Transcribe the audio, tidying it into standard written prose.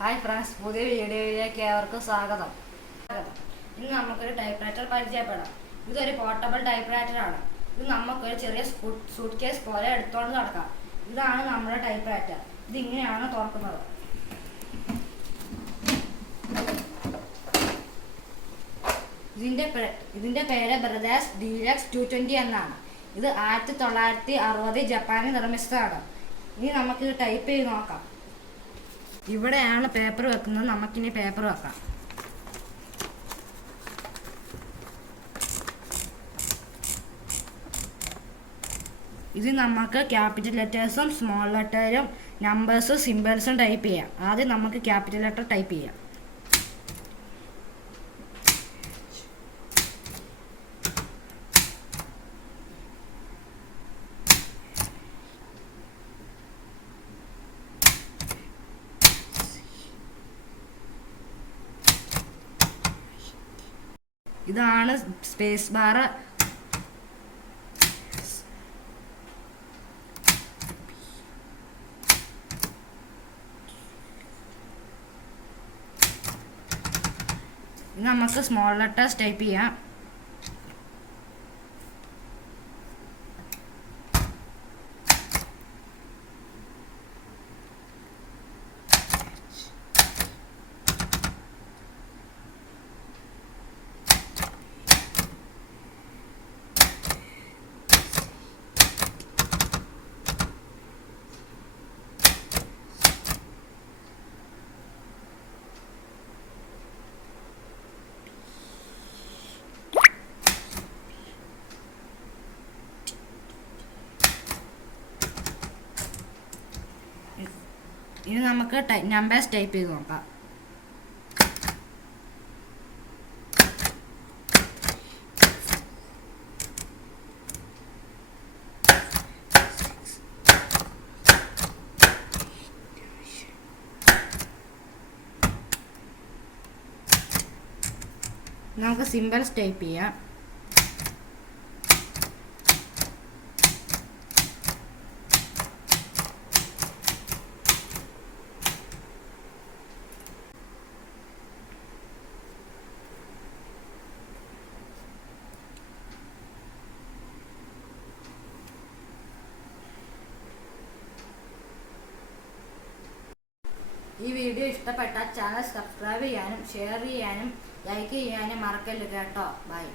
Hi friends, പുതിയ വീഡിയോയിലേക്ക് ഏവർക്കും സ്വാഗതം. ഇന്ന് നമുക്കൊരു ടൈപ്പ് റൈറ്റർ പരിചയപ്പെടാം. ഇതൊരു പോർട്ടബിൾ ടൈപ്പ് റൈറ്റർ ആണ്. ഇത് നമുക്കൊരു ചെറിയ സൂട്ട് കേസ് പോലെ എടുത്തുകൊണ്ട് നടക്കാം. ഇതാണ് നമ്മുടെ ടൈപ്പ് റൈറ്റർ. ഇതിങ്ങനെയാണ് തുറക്കുന്നത്. ഇതിന്റെ പേര് ബ്രദേഴ്സ് ഡീലക്സ് 220 എന്നാണ്. ഇത് 1960 ജപ്പാനിൽ നിർമ്മിച്ചതാണ്. ഇനി നമുക്കിത് ടൈപ്പ് ചെയ്ത് നോക്കാം. ഇവിടെയാണ് പേപ്പർ വെക്കുന്നത്. നമുക്കിനി പേപ്പർ വെക്കാം. ഇത് നമുക്ക് ക്യാപിറ്റൽ ലെറ്റേഴ്സും സ്മോൾ ലെറ്ററും നമ്പേഴ്സും സിമ്പിൾസും ടൈപ്പ് ചെയ്യാം. ആദ്യം നമുക്ക് ക്യാപിറ്റൽ ലെറ്റർ ടൈപ്പ് ചെയ്യാം. ഇതാണ് സ്പേസ് ബാർ. നമുക്ക് സ്മോൾ ലെറ്റേഴ്സ് ടൈപ്പ് ചെയ്യാം. ഇനി നമുക്ക് നമ്പേഴ്സ് ടൈപ്പ് ചെയ്ത് നോക്കാം. നമുക്ക് സിമ്പിൾസ് ടൈപ്പ് ചെയ്യാം. ഈ വീഡിയോ ഇഷ്ടപ്പെട്ടാൽ ചാനൽ സബ്സ്ക്രൈബ് ചെയ്യാനും ഷെയർ ചെയ്യാനും ലൈക്ക് ചെയ്യാനും മറക്കല്ല് കേട്ടോ. ബൈ.